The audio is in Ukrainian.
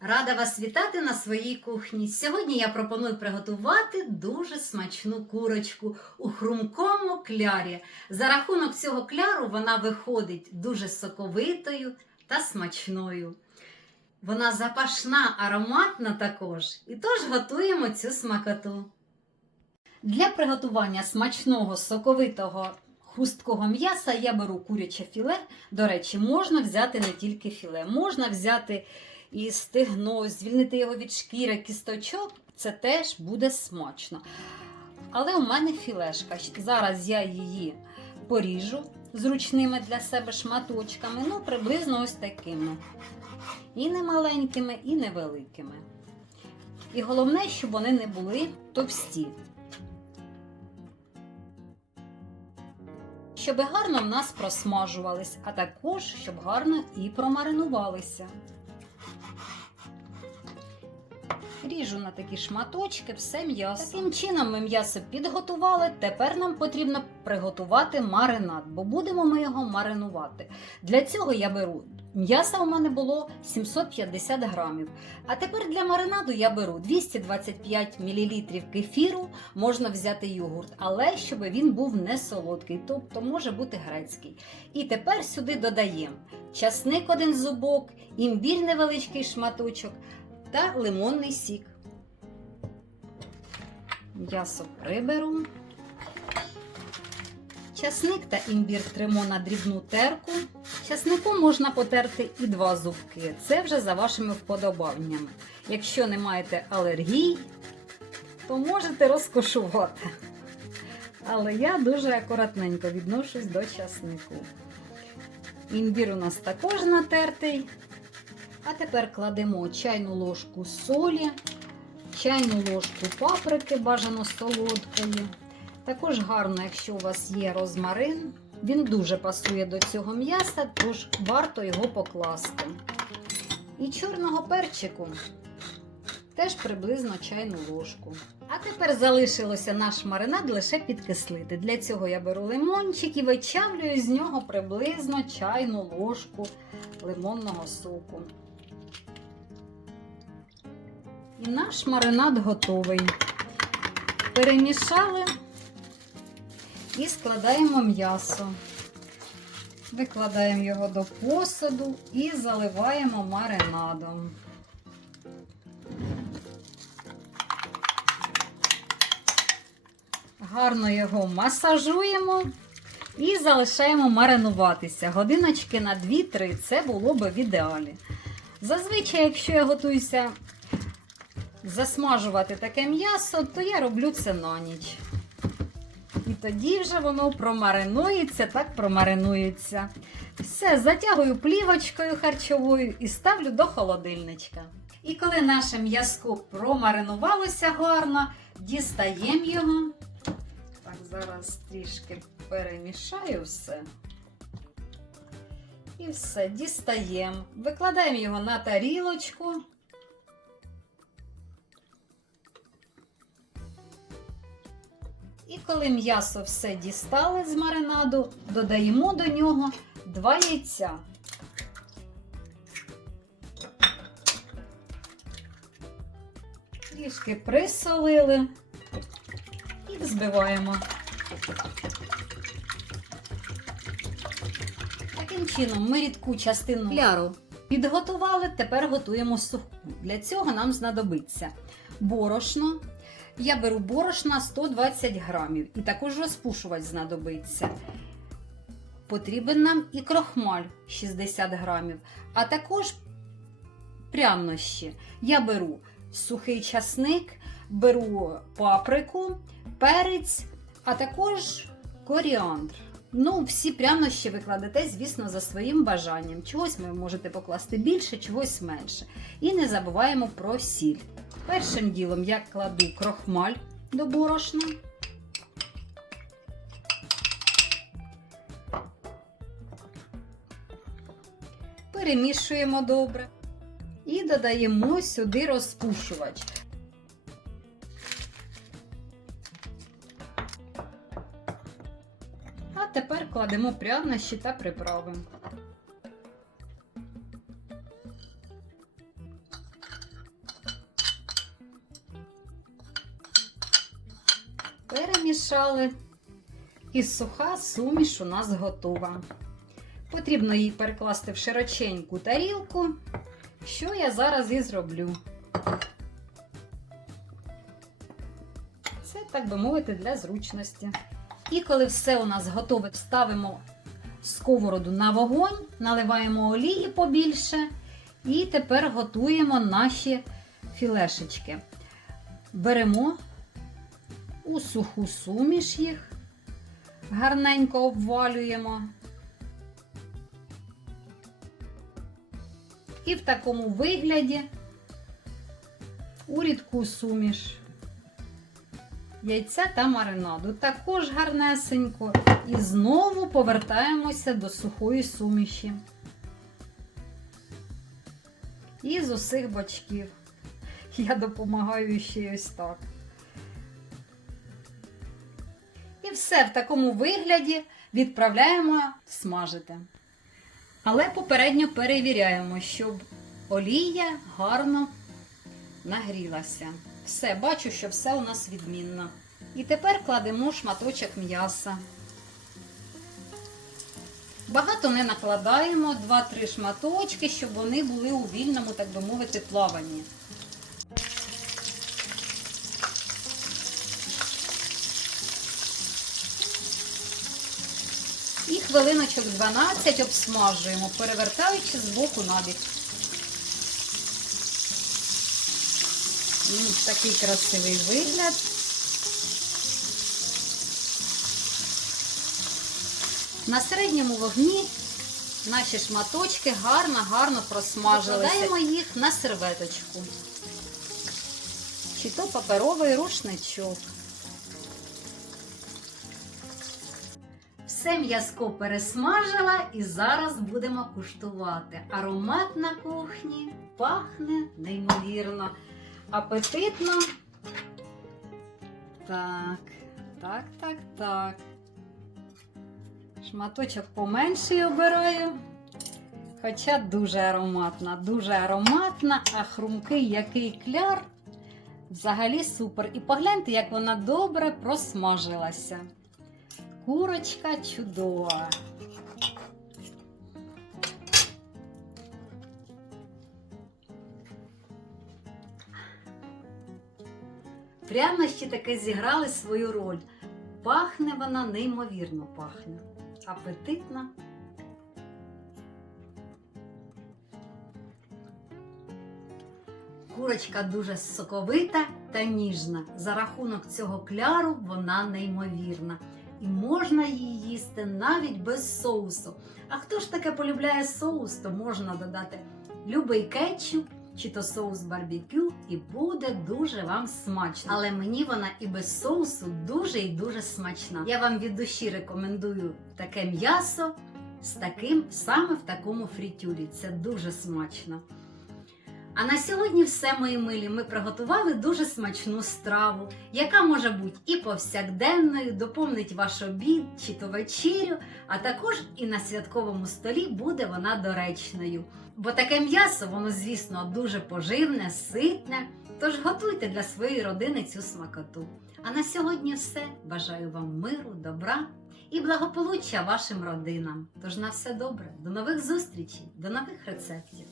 Рада вас вітати на своїй кухні. Сьогодні я пропоную приготувати дуже смачну курочку у хрумкому клярі. За рахунок цього кляру вона виходить дуже соковитою та смачною. Вона запашна, ароматна також. І тож готуємо цю смакоту. Для приготування смачного соковитого хрусткого м'яса я беру куряче філе. До речі, можна взяти не тільки філе, можна взяти і стегно, звільнити його від шкіри, кісточок. Це теж буде смачно. Але у мене філешка. Зараз я її поріжу зручними для себе шматочками, ну приблизно ось такими. І не маленькими, і невеликими. І головне, щоб вони не були товсті. Щоб гарно в нас просмажувались, а також щоб гарно і промаринувалися. Ріжу на такі шматочки, все м'ясо. Таким чином ми м'ясо підготували. Тепер нам потрібно приготувати маринад, бо будемо ми його маринувати. Для цього я беру м'яса у мене було 750 грамів. А тепер для маринаду я беру 225 мл кефіру, можна взяти йогурт, але щоб він був не солодкий, тобто може бути грецький. І тепер сюди додаємо часник один зубок, імбір невеличкий шматочок та лимонний сік. М'ясо приберу. Часник та імбір тримо на дрібну терку. Часником можна потерти і два зубки. Це вже за вашими вподобаннями. Якщо не маєте алергій, то можете розкошувати. Але я дуже акуратненько відношусь до часнику. Імбір у нас також натертий. А тепер кладемо чайну ложку солі, чайну ложку паприки, бажано солодкої. Також гарно, якщо у вас є розмарин, він дуже пасує до цього м'яса, тож варто його покласти. І чорного перчику теж приблизно чайну ложку. А тепер залишилося наш маринад лише підкислити. Для цього я беру лимончик і вичавлюю з нього приблизно чайну ложку лимонного соку. І наш маринад готовий. Перемішали і складаємо м'ясо. Викладаємо його до посуду і заливаємо маринадом. Гарно його масажуємо і залишаємо маринуватися. Годиночки на 2-3 це було би в ідеалі. Зазвичай, якщо я готуюся засмажувати таке м'ясо, то я роблю це на ніч. І тоді вже воно промаринується, так промаринується. Все, затягую плівочкою харчовою і ставлю до холодильничка. І коли наше м'язко промаринувалося гарно, дістаємо його. Так, зараз трішки перемішаю все. І все, дістаємо. Викладаємо його на тарілочку. І коли м'ясо все дістали з маринаду, додаємо до нього два яйця. Трішки присолили і взбиваємо. Таким чином ми рідку частину кляру підготували, тепер готуємо суху. Для цього нам знадобиться борошно. Я беру борошна 120 грамів і також розпушувач знадобиться. Потрібен нам і крохмаль 60 грамів, а також прянощі. Я беру сухий часник, беру паприку, перець, а також коріандр. Ну, всі прянощі ви кладете, звісно, за своїм бажанням. Чогось ви можете покласти більше, чогось менше. І не забуваємо про сіль. Першим ділом я кладу крохмаль до борошна. Перемішуємо добре. І додаємо сюди розпушувач. А тепер кладемо прянощі та приправи. Перемішали. І суха суміш у нас готова. Потрібно її перекласти в широченьку тарілку, що я зараз і зроблю. Це, так би мовити, для зручності. І коли все у нас готове, ставимо сковороду на вогонь, наливаємо олії побільше. І тепер готуємо наші філешечки. Беремо у суху суміш їх, гарненько обвалюємо. І в такому вигляді у рідку суміш яйця та маринаду. Також гарнесенько. І знову повертаємося до сухої суміші. І з усіх бочків. Я допомагаю ще ось так. Все в такому вигляді відправляємо смажити. Але попередньо перевіряємо, щоб олія гарно нагрілася. Все, бачу, що все у нас відмінно. І тепер кладемо шматочок м'яса. Багато не накладаємо, 2-3 шматочки, щоб вони були у вільному, так би мовити, плаванні. Хвилиночок 12 обсмажуємо, перевертаючи з боку на бік. Такий красивий вигляд. На середньому вогні наші шматочки гарно-гарно просмажилися. Викладаємо їх на серветочку. Чи то паперовий рушничок. Все м'язко пересмажила і зараз будемо куштувати. Аромат на кухні пахне неймовірно, апетитно. Так, так, так, так. Шматочок поменший обираю. Хоча дуже ароматна, дуже ароматна, а хрумкий який кляр. Взагалі супер. І погляньте, як вона добре просмажилася. Курочка чудова. Прянощі таки зіграли свою роль. Пахне вона неймовірно пахне. Апетитна. Курочка дуже соковита та ніжна. За рахунок цього кляру вона неймовірна. І можна її їсти навіть без соусу. А хто ж таке полюбляє соус, то можна додати любий кетчуп чи то соус барбекю, і буде дуже вам смачно. Але мені вона і без соусу дуже і дуже смачна. Я вам від душі рекомендую таке м'ясо з таким саме в такому фрітюрі. Це дуже смачно. А на сьогодні все, мої милі. Ми приготували дуже смачну страву, яка може бути і повсякденною, доповнить ваш обід чи то вечерю, а також і на святковому столі буде вона доречною. Бо таке м'ясо, воно, звісно, дуже поживне, ситне. Тож готуйте для своєї родини цю смакоту. А на сьогодні все. Бажаю вам миру, добра і благополуччя вашим родинам. Тож на все добре, до нових зустрічей, до нових рецептів.